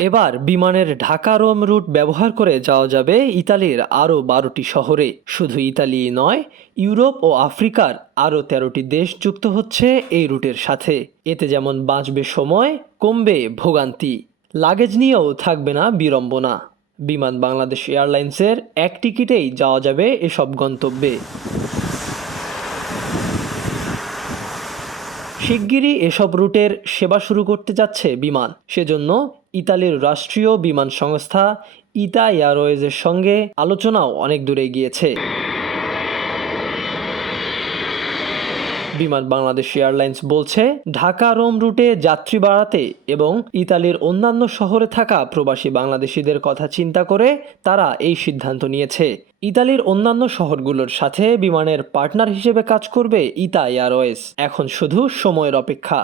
এবার বিমানের Dhaka Rome root ব্যবহার করে যাওয়া যাবে ইতালির আরও বারোটি শহরে। শুধু ইতালি নয়, ইউরোপ ও আফ্রিকার আরও তেরোটি দেশ যুক্ত হচ্ছে এই রুটের সাথে। এতে যেমন বাঁচবে সময়, কমবে ভোগান্তি। লাগেজ নিয়েও থাকবে না বিড়ম্বনা। বিমান বাংলাদেশ এয়ারলাইন্সের এক টিকিটেই যাওয়া যাবে এসব গন্তব্যে। শিগগিরই এসব রুটের সেবা শুরু করতে যাচ্ছে বিমান। সেজন্য ইতালির রাষ্ট্রীয় বিমান সংস্থা ইতা এয়ারওয়েজের সঙ্গে আলোচনাও অনেক দূরে গিয়েছে বিমান বাংলাদেশ এয়ারলাইন্স বলছে, ঢাকা রোম রুটে যাত্রী বাড়াতে এবং ইতালির অন্যান্য শহরে থাকা প্রবাসী বাংলাদেশিদের কথা চিন্তা করে তারা এই সিদ্ধান্ত নিয়েছে। ইতালির অন্যান্য শহরগুলোর সাথে বিমানের পার্টনার হিসেবে কাজ করবে ইতা এয়ারওয়েজ। এখন শুধু সময়ের অপেক্ষা।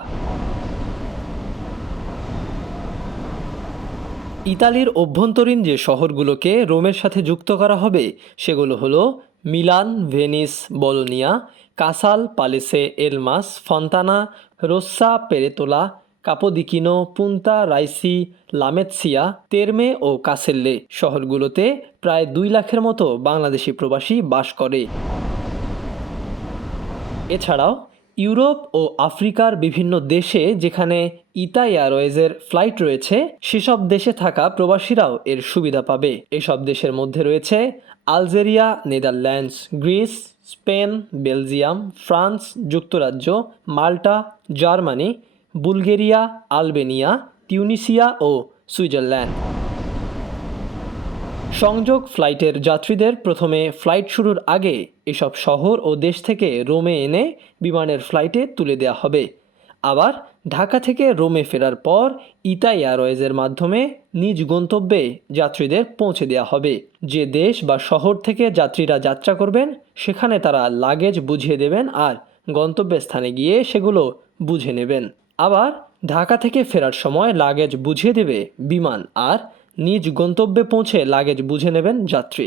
ইতালির অভ্যন্তরীণ যে শহরগুলোকে রোমের সাথে যুক্ত করা হবে, সেগুলো হলো Milan, Venice, Bologna, Casal, Palese, Elmas, Fontana, Rossa, Peretola, Capodichino, Punta, Raisi, Lamezia, Terme ও কাসেল্লে শহরগুলোতে প্রায় দুই লাখের মতো বাংলাদেশি প্রবাসী বাস করে। এছাড়াও ইউরোপ ও আফ্রিকার বিভিন্ন দেশে যেখানে ইতা এয়ারওয়েজের ফ্লাইট রয়েছে, সেসব দেশে থাকা প্রবাসীরাও এর সুবিধা পাবে। এসব দেশের মধ্যে রয়েছে Algeria, Netherlands, Greece, Spain, Belgium, France, যুক্তরাজ্য, Malta, Germany, Bulgaria, Albania, Tunisia ও সুইজারল্যান্ড। সংযোগ ফ্লাইটের যাত্রীদের প্রথমে ফ্লাইট শুরুর আগে এসব শহর ও দেশ থেকে রোমে এনে বিমানের ফ্লাইটে তুলে দেওয়া হবে। আবার ঢাকা থেকে রোমে ফেরার পর ইতা এয়ারওয়েজের মাধ্যমে নিজ গন্তব্যে যাত্রীদের পৌঁছে দেওয়া হবে। যে দেশ বা শহর থেকে যাত্রীরা যাত্রা করবেন, সেখানে তারা লাগেজ বুঝিয়ে দেবেন আর গন্তব্যের স্থানে গিয়ে সেগুলো বুঝে নেবেন। আবার ঢাকা থেকে ফেরার সময় লাগেজ বুঝিয়ে দেবে বিমান আর নিজ গন্তব্যে পৌঁছে লাগেজ বুঝে নেবেন যাত্রী।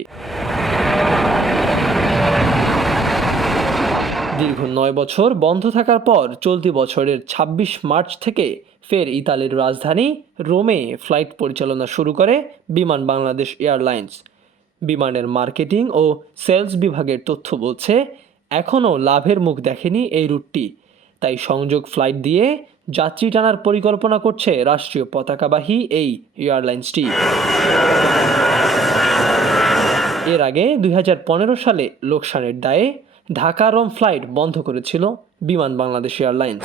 দীর্ঘ নয় বছর বন্ধ থাকার পর চলতি বছরের ২৬ মার্চ থেকে ফের ইতালির রাজধানী রোমে ফ্লাইট পরিচালনা শুরু করে বিমান বাংলাদেশ এয়ারলাইন্স। বিমানের মার্কেটিং ও সেলস বিভাগের তথ্য বলছে, এখনও লাভের মুখ দেখেনি এই রুটটি। তাই সংযোগ ফ্লাইট দিয়ে যাত্রী টানার পরিকল্পনা করছে রাষ্ট্রীয় পতাকাবাহী এই এয়ারলাইন্সটি। এর আগে দুই হাজার পনেরো সালে লোকসানের দায়ে ঢাকা রোম ফ্লাইট বন্ধ করেছিল বিমান বাংলাদেশ এয়ারলাইন্স।